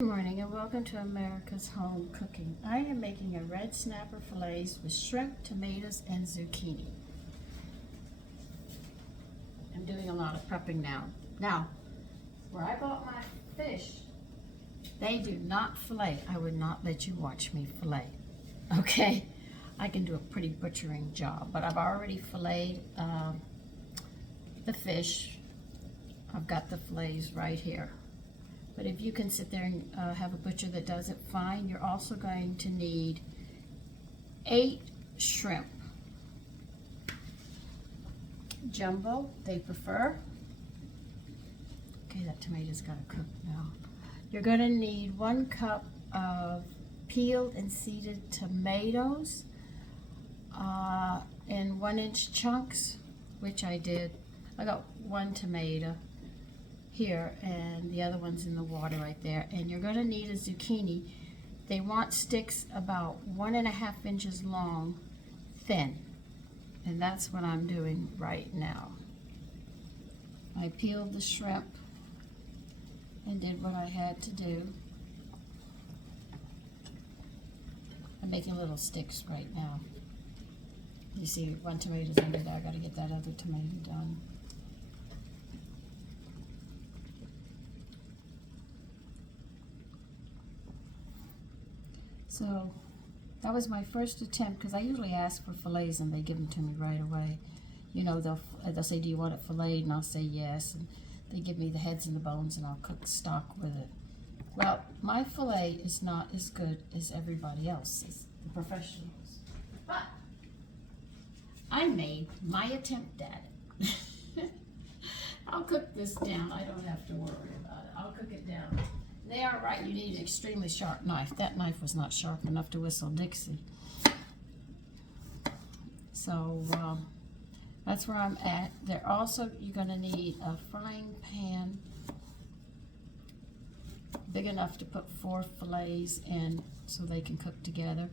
Good morning and welcome to America's Home Cooking. I am making a red snapper fillets with shrimp, tomatoes, and zucchini. I'm doing a lot of prepping now. Now, where I bought my fish, they do not fillet. I would not let you watch me fillet. Okay? I can do a pretty butchering job, but I've already filleted the fish. I've got the fillets right here. But if you can sit there and have a butcher that does it, fine. You're also going to need 8 shrimp. Jumbo, they prefer. Okay, that tomato's got to cook now. You're going to need 1 cup of peeled and seeded tomatoes in 1-inch chunks, which I did. I got 1 tomato here and the other one's in the water right there. And you're going to need a zucchini. They want sticks about 1.5 inches long, thin, and that's what I'm doing right now. I peeled the shrimp and did what I had to do. I'm making little sticks right now. You see 1 tomato's under there. I got to get that other tomato done. So that was my first attempt, because I usually ask for fillets and they give them to me right away. You know, they'll say, do you want it filleted? And I'll say yes. And they give me the heads and the bones and I'll cook stock with it. Well, my fillet is not as good as everybody else's, the professionals. But I made my attempt at it. I'll cook this down. I don't have to worry about it. I'll cook it down. They are right, you need an extremely sharp knife. That knife was not sharp enough to whistle Dixie. So that's where I'm at. They're also, you're going to need a frying pan big enough to put 4 fillets in so they can cook together.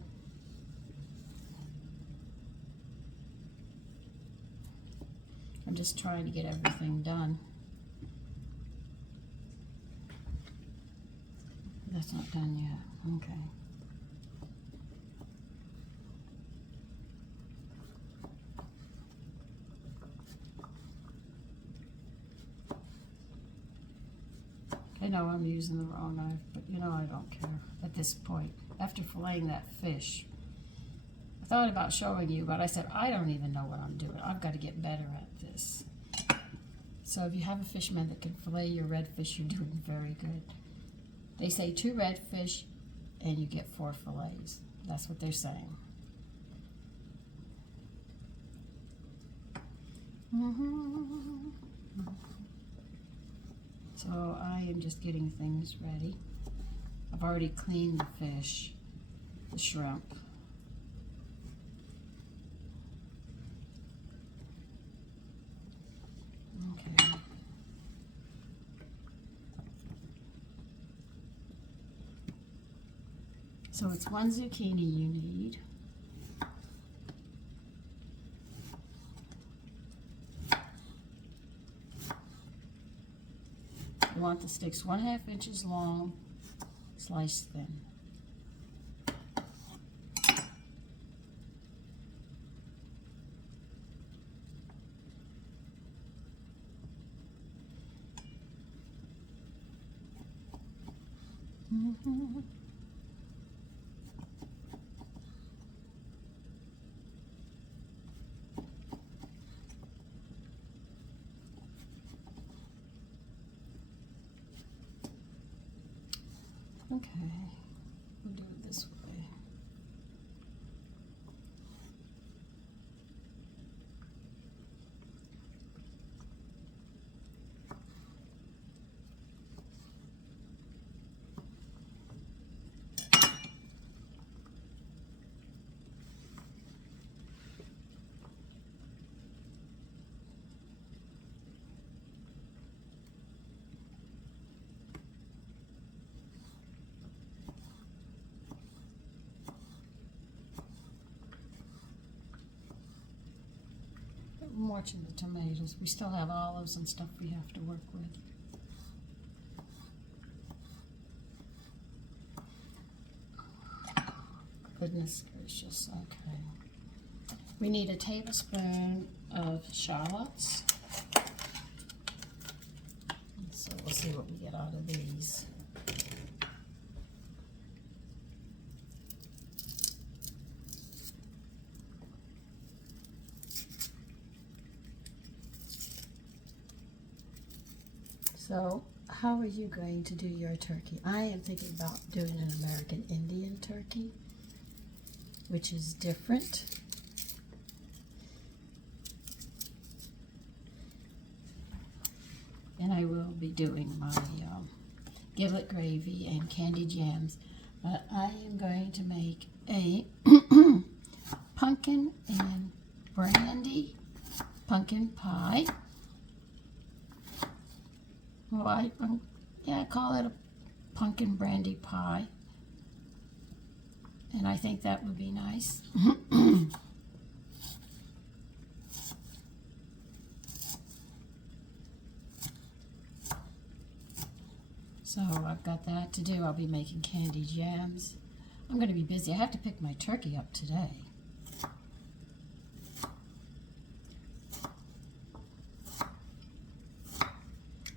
I'm just trying to get everything done. That's not done yet. Okay. I know I'm using the wrong knife, but you know I don't care at this point. After filleting that fish, I thought about showing you, but I said, I don't even know what I'm doing. I've got to get better at this. So if you have a fishman that can fillet your redfish, you're doing very good. They say 2 redfish and you get 4 fillets. That's what they're saying. So I am just getting things ready. I've already cleaned the fish, the shrimp. Okay. So it's 1 zucchini you need. You want the sticks 1.5 inches long, sliced thin. Okay, we'll do it this way. I'm watching the tomatoes. We still have olives and stuff we have to work with. goodness gracious. Okay. We need a tablespoon of shallots. So we'll see what we get out of these. So, how are you going to do your turkey? I am thinking about doing an American Indian turkey, which is different. And I will be doing my giblet gravy and candied yams. But I am going to make a pumpkin and brandy pumpkin pie. Well, I call it a pumpkin brandy pie. And I think that would be nice. So I've got that to do. I'll be making candied yams. I'm going to be busy. I have to pick my turkey up today.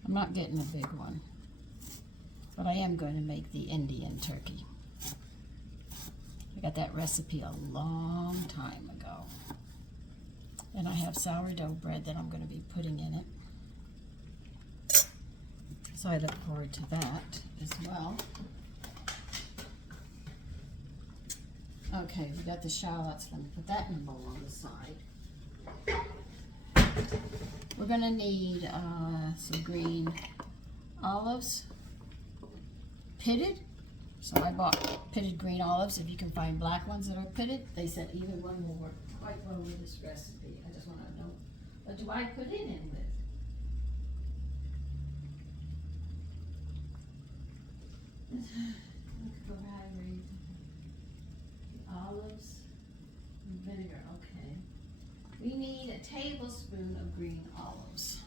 I'm not getting a big one, but I am going to make the Indian turkey. I got that recipe a long time ago. And I have sourdough bread that I'm going to be putting in it. So I look forward to that as well. Okay, we got the shallots. Let me put that in a bowl on the side. We're going to need some green olives, pitted. So I bought pitted green olives. If you can find black ones that are pitted, they said either one will work quite well with this recipe. I just want to know, what do I put it in with? Olives and vinegar, okay. We need a tablespoon of green olives.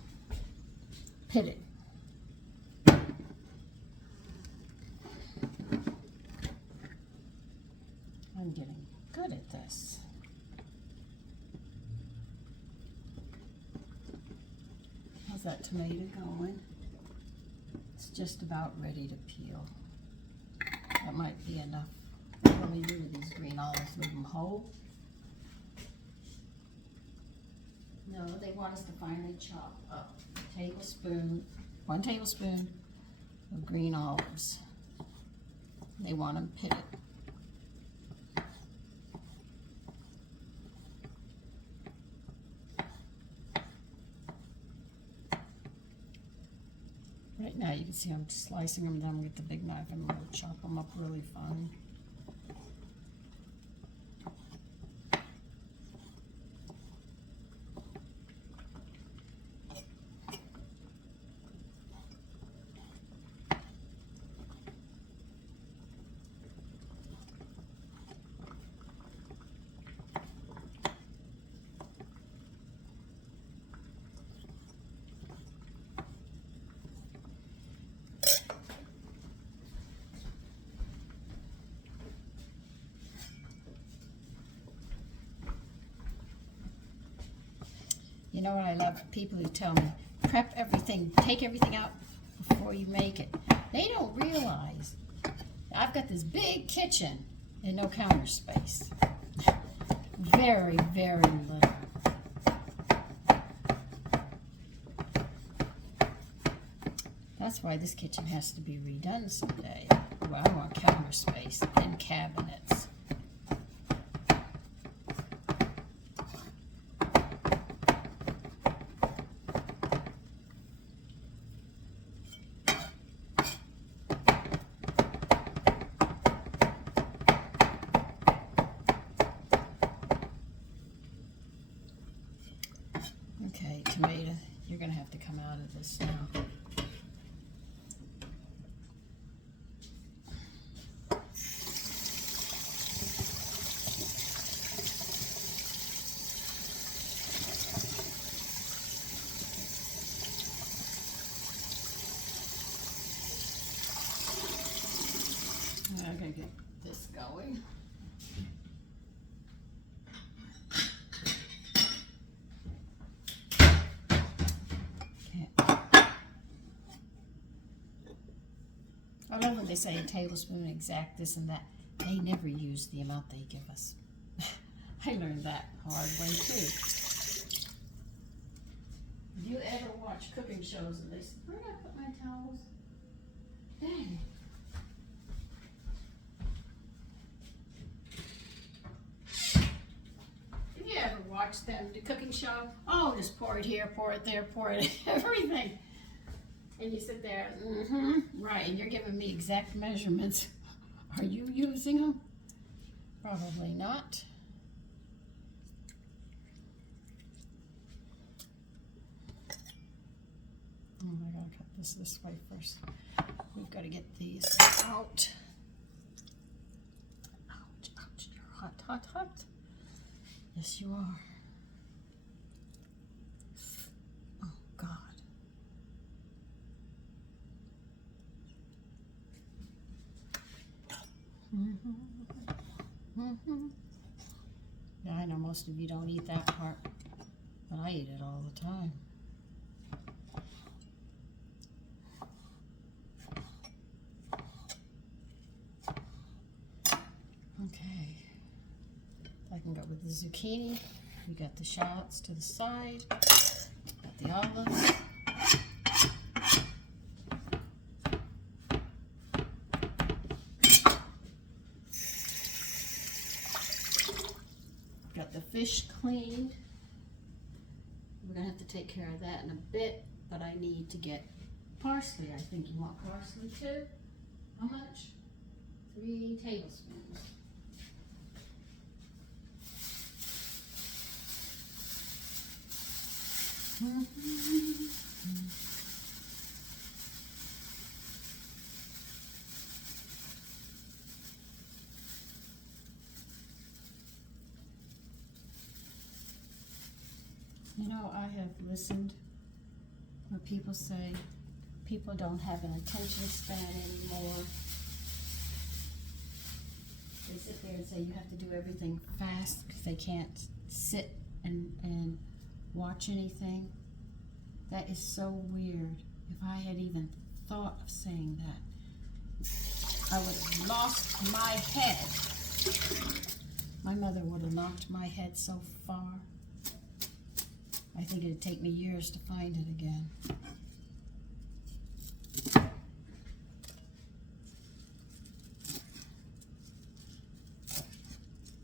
Pitted. I'm getting good at this. How's that tomato going? It's just about ready to peel. That might be enough. What we do with these green olives, leave them whole. No, they want us to finely chop up a tablespoon, 1 tablespoon of green olives. They want them pitted. Right now you can see I'm slicing them down with the big knife and I'm going to chop them up really fine. You know what I love? People who tell me, prep everything, take everything out before you make it. They don't realize I've got this big kitchen and no counter space. Very, very little. That's why this kitchen has to be redone someday. Well, I want counter space and cabinets. Okay, tomato, you're going to have to come out of this now. I'm going to get this going. they say a tablespoon exact this and that. They never use the amount they give us. I learned that hard way too. Do you ever watch cooking shows and they say, where did I put my towels? Dang. Have you ever watched them, the cooking show? Oh, just pour it here, pour it there, pour it everything. And you sit there, right, and you're giving me exact measurements. Are you using them? Probably not. Oh, I gotta cut this way first. We've got to get these out. Ouch, ouch, you're hot, hot, hot. Yes, you are. Oh, God. Yeah, I know most of you don't eat that part, but I eat it all the time. Okay, I can go with the zucchini. We got the shallots to the side, got the olives. Got the fish cleaned. We're gonna have to take care of that in a bit, but I need to get parsley. I think you want parsley too. How much? 3 tablespoons. You know, I have listened where people say people don't have an attention span anymore. They sit there and say you have to do everything fast because they can't sit and watch anything. That is so weird. If I had even thought of saying that, I would have lost my head. My mother would have knocked my head so far. I think it'd take me years to find it again.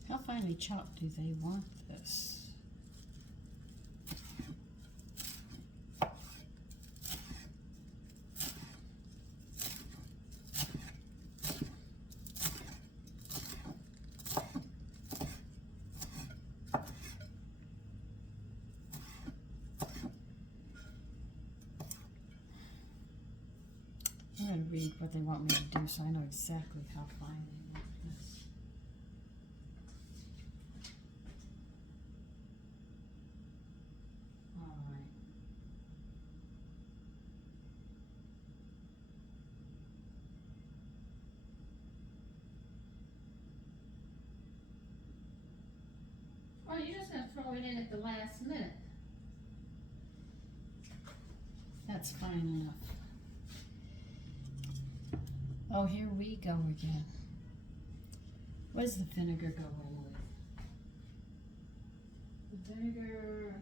How finely chopped do they want this? I'm going to read what they want me to do so I know exactly how fine they want this. All right. Oh, you're just going to throw it in at the last minute. That's fine enough. Oh, here we go again. What does the vinegar go in with? The vinegar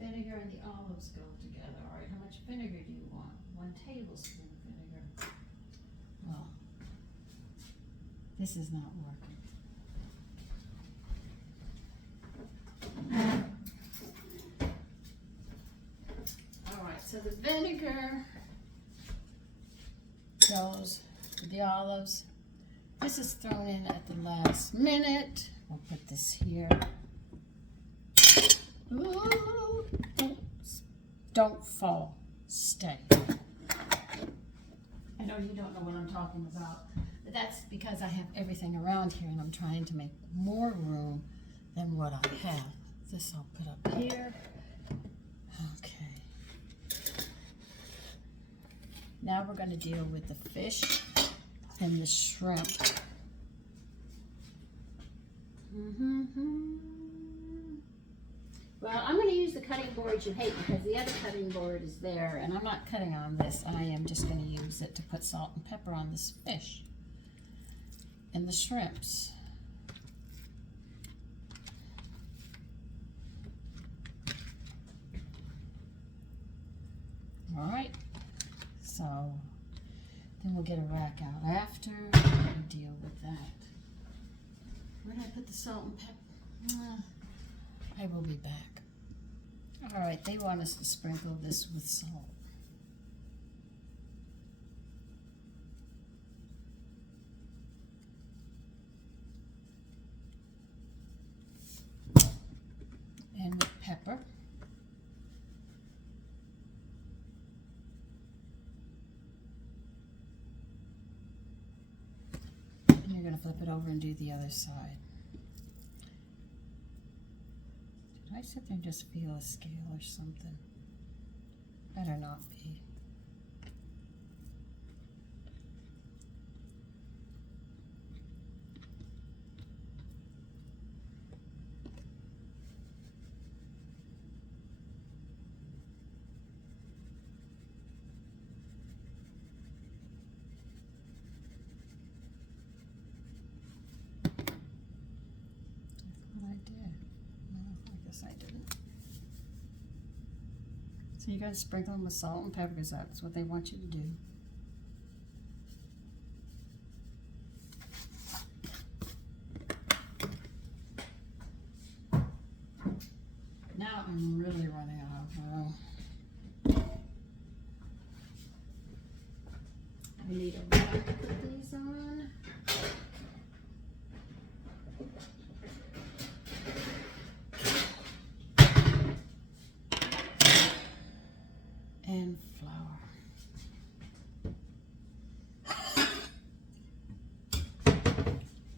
and the olives go together. All right, how much vinegar do you want? 1 tablespoon vinegar. Well, this is not working. So the vinegar goes with the olives. This is thrown in at the last minute. We'll put this here. Ooh, don't fall. Stay. I know you don't know what I'm talking about, but that's because I have everything around here and I'm trying to make more room than what I have. This I'll put up here. Okay. Now we're going to deal with the fish and the shrimp. Well, I'm going to use the cutting board you hate because the other cutting board is there, and I'm not cutting on this. I am just going to use it to put salt and pepper on this fish and the shrimps. All right, so then we'll get a rack out after and deal with that. Where did I put the salt and pepper? I will be back. All right, they want us to sprinkle this with salt. And with pepper. And you're going to flip it over and do the other side. I sit there and just feel a scale or something. Better not be. I didn't. So you're going to sprinkle them with salt and pepper because that's what they want you to do. Now I'm really running out of room. I need a rack to put these on. And flour.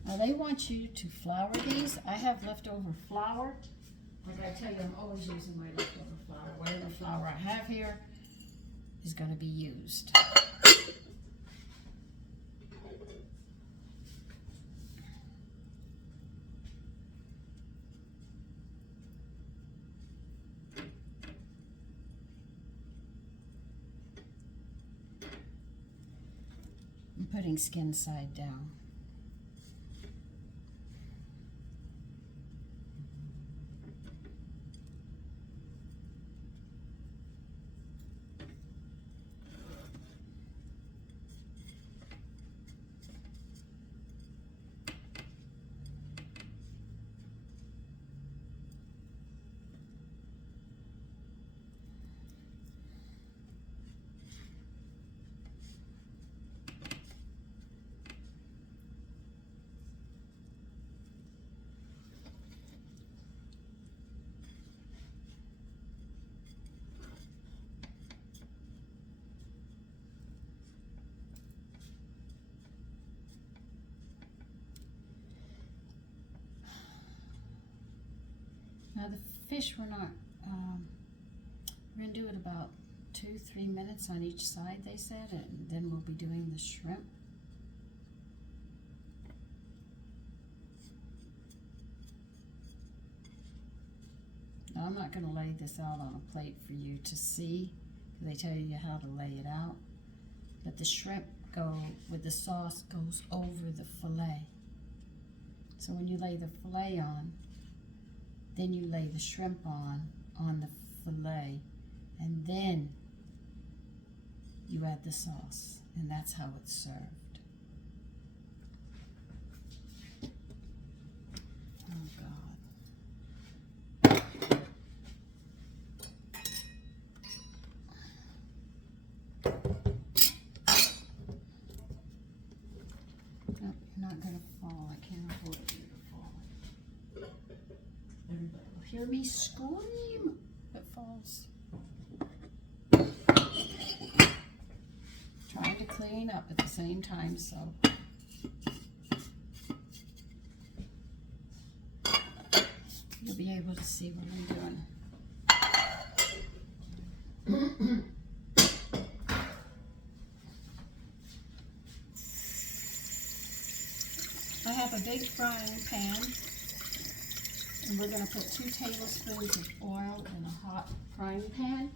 Now they want you to flour these. I have leftover flour. Like I tell you, I'm always using my leftover flour. Whatever flour I have here is going to be used. I'm putting skin side down. Now the fish we're going to do it about 2-3 minutes on each side, they said, and then we'll be doing the shrimp. Now I'm not going to lay this out on a plate for you to see. They tell you how to lay it out. But the shrimp with the sauce goes over the fillet. So when you lay the fillet on, then you lay the shrimp on the fillet, and then you add the sauce, and that's how it's served. Oh God. No, you're not going to fall. I can't afford you to fall. Everybody will hear me scream if it falls. Trying to clean up at the same time, so you'll be able to see what I'm doing. I have a big frying pan, And we're going to put 2 tablespoons of oil in a hot frying pan.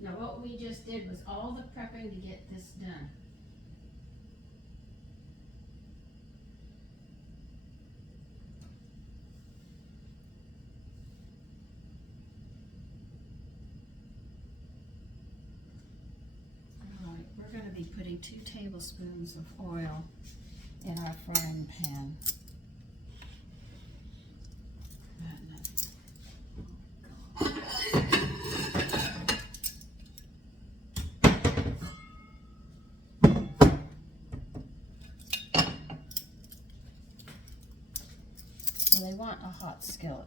Now what we just did was all the prepping to get this done. Alright, we're going to be putting 2 tablespoons of oil in our frying pan. They want a hot skillet.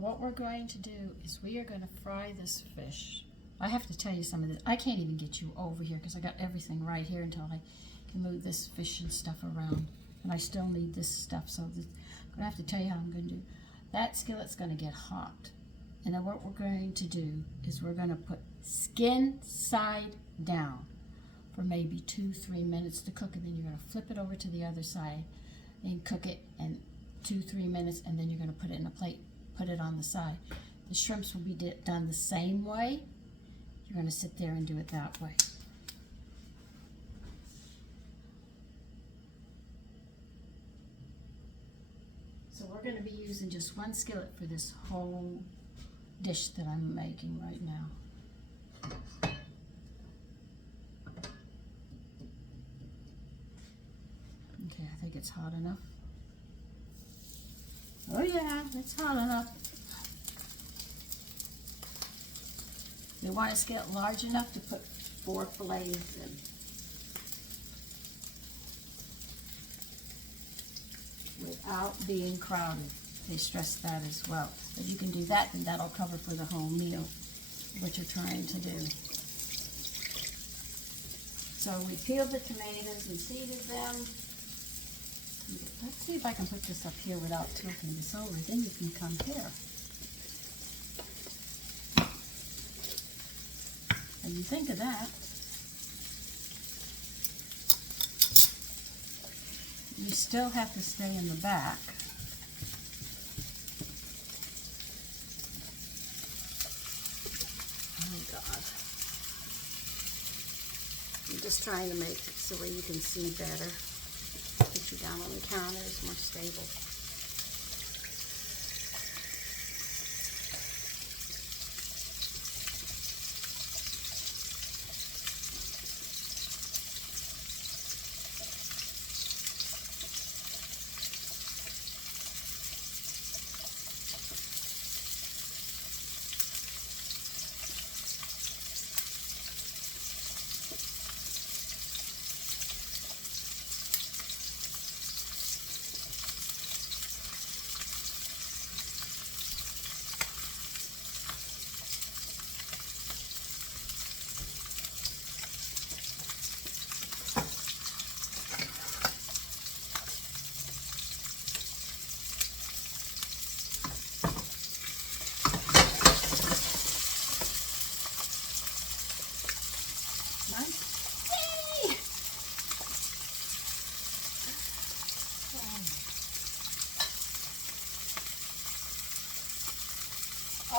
What we're going to do is we are going to fry this fish. I have to tell you some of this. I can't even get you over here because I got everything right here until I can move this fish and stuff around. And I still need this stuff, so I'm going to have to tell you how I'm going to do. That skillet's going to get hot. And then what we're going to do is we're going to put skin side down for maybe 2-3 minutes to cook, and then you're going to flip it over to the other side and cook it in 2-3 minutes, and then you're going to put it in a plate. Put it on the side. The shrimps will be done the same way. You're going to sit there and do it that way. So we're going to be using just 1 skillet for this whole dish that I'm making right now. Okay, I think it's hot enough. Oh yeah, it's hot enough. You want a skillet large enough to put 4 fillets in. Without being crowded. They stress that as well. If you can do that, then that'll cover for the whole meal, what you're trying to do. So we peeled the tomatoes and seeded them. Let's see if I can put this up here without tilting this over. Then you can come here. And you think of that. You still have to stay in the back. Oh God. I'm just trying to make it so where you can see better. Put you down on the counter, it's more stable.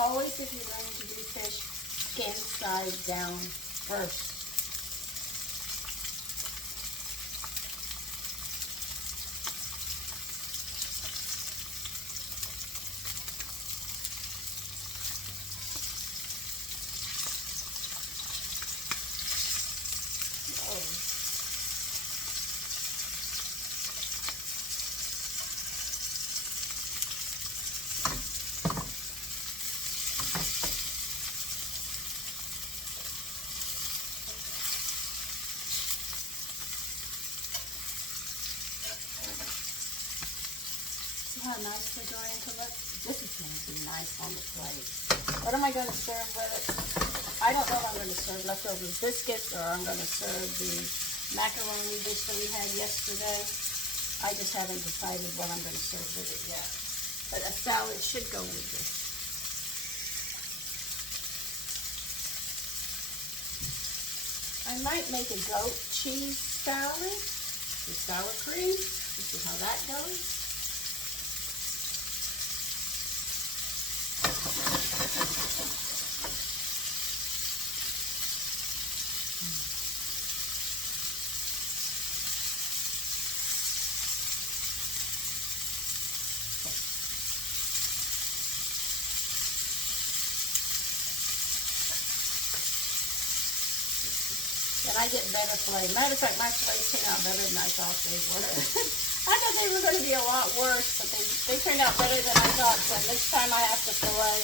Always, if you're going to do fish, skin side down first. See how nice they're going to look? This is going to be nice on the plate. What am I going to serve with it? I don't know if I'm going to serve leftover biscuits or I'm going to serve the macaroni dish that we had yesterday. I just haven't decided what I'm going to serve with it yet. But a salad should go with this. I might make a goat cheese salad with sour cream. This is how that goes. And I get better fillets. Matter of fact, my fillets turned out better than I thought they were. I thought they were going to be a lot worse, but they turned out better than I thought. So next time I have to fillet,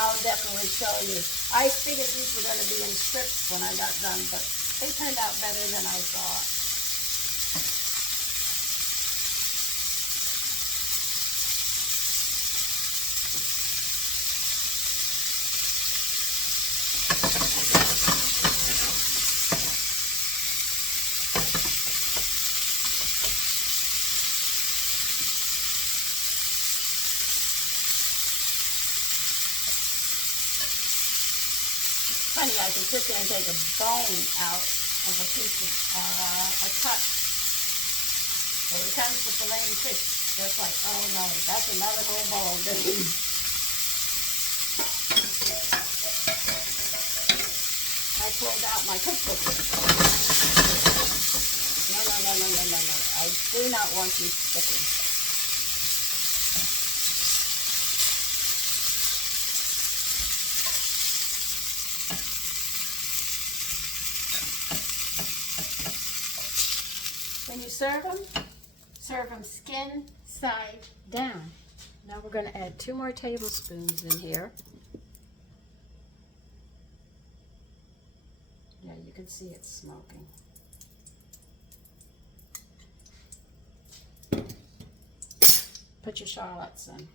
I'll definitely show you. I figured these were going to be in strips when I got done, but they turned out better than I thought. Funny, I can sit there and take a bone out of a piece of a cut. But when it comes to filleting fish, that's like, oh no, that's another whole ball game. I pulled out my cookbook. No. I do not want you sticking. When you serve them skin side down. Now we're going to add 2 more tablespoons in here. Yeah, you can see it smoking. Put your shallots in.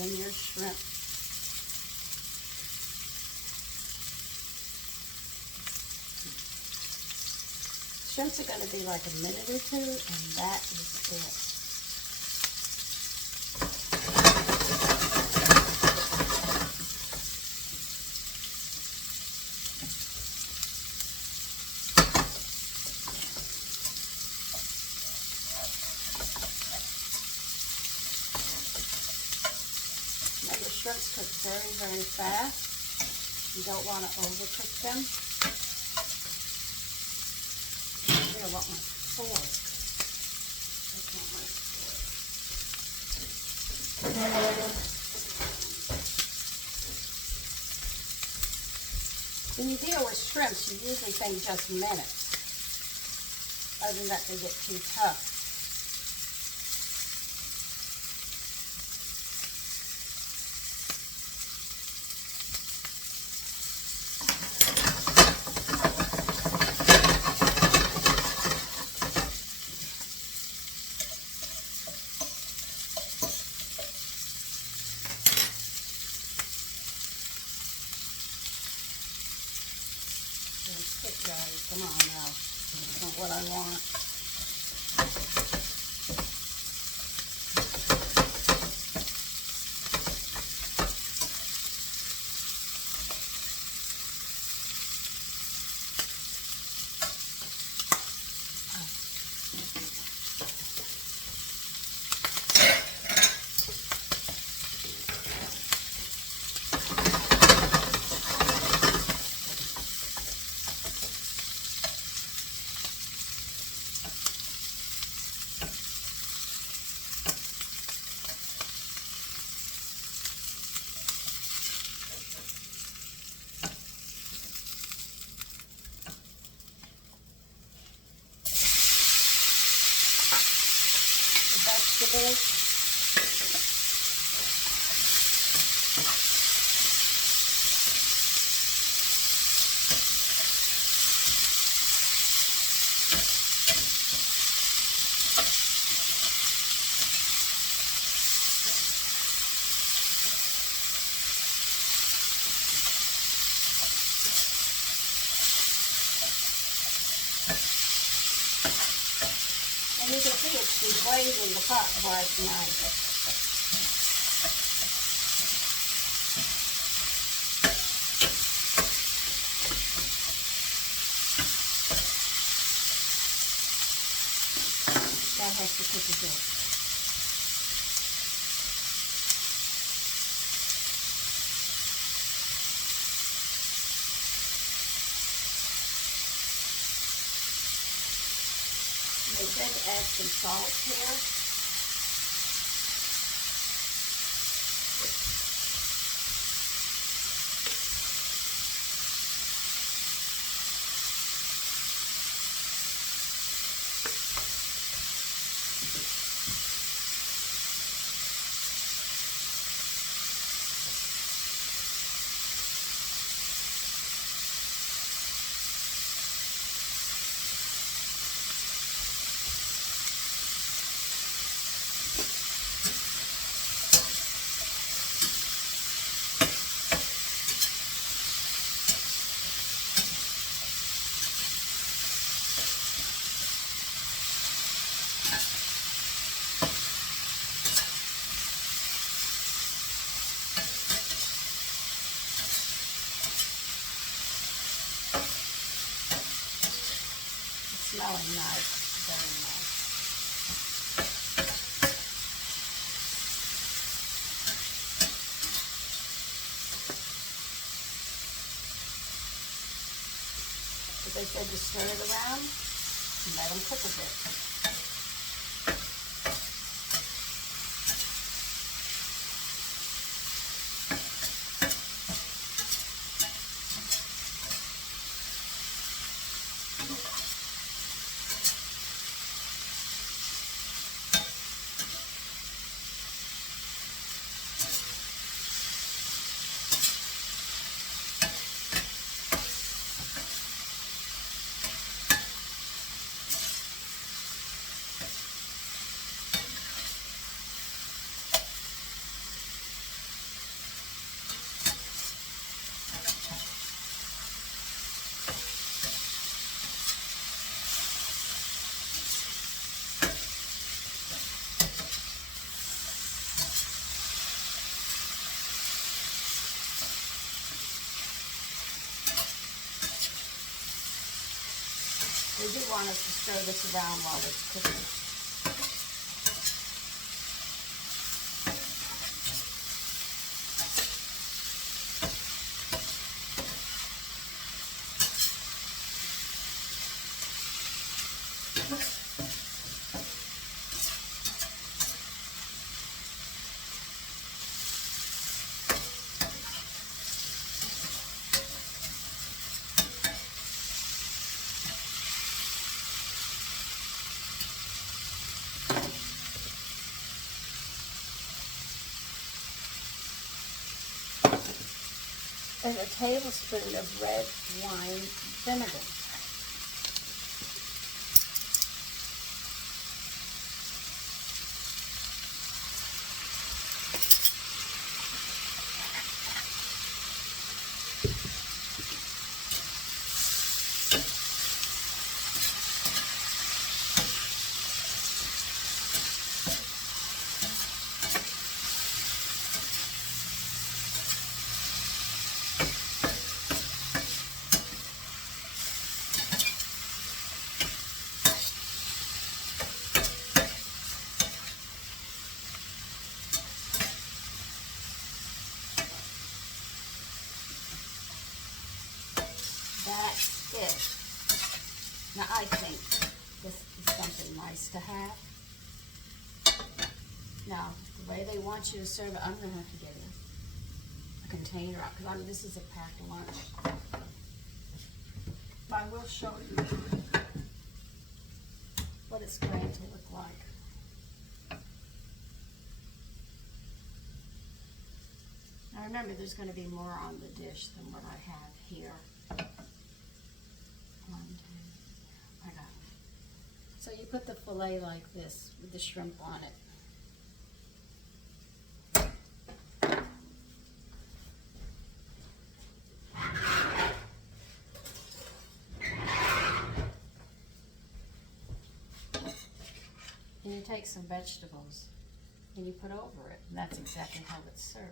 And your shrimp. Shrimps are going to be like a minute or 2, and that is it. Shrimps cook very, very fast. You don't want to overcook them. I want my fork. That's not my fork. When you deal with shrimps, you usually think just minutes. Other than that, they get too tough. Guys, come on now. That's not what I want. the vegetables. And you can see it's deglazing the pot quite nice. That has to cook a bit. They said to add some salt here. Smelling nice, very nice. But they said to stir it around and let them cook a bit. They do want us to stir this around while it's cooking. And a tablespoon of red wine vinegar. That's it. Now I think this is something nice to have. Now, the way they want you to serve it, I'm going to have to get a container out because this is a packed lunch. But I will show you what it's going to look like. remember, there's going to be more on the dish than what I have here. 1, 2, I got it. So you put the fillet like this with the shrimp on it. And you take some vegetables and you put over it, and that's exactly how it's served.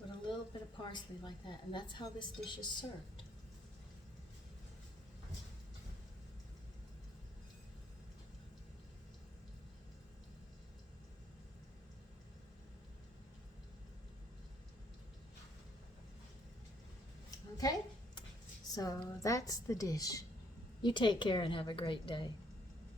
With a little bit of parsley like that, and that's how this dish is served. Okay, so that's the dish. You take care and have a great day.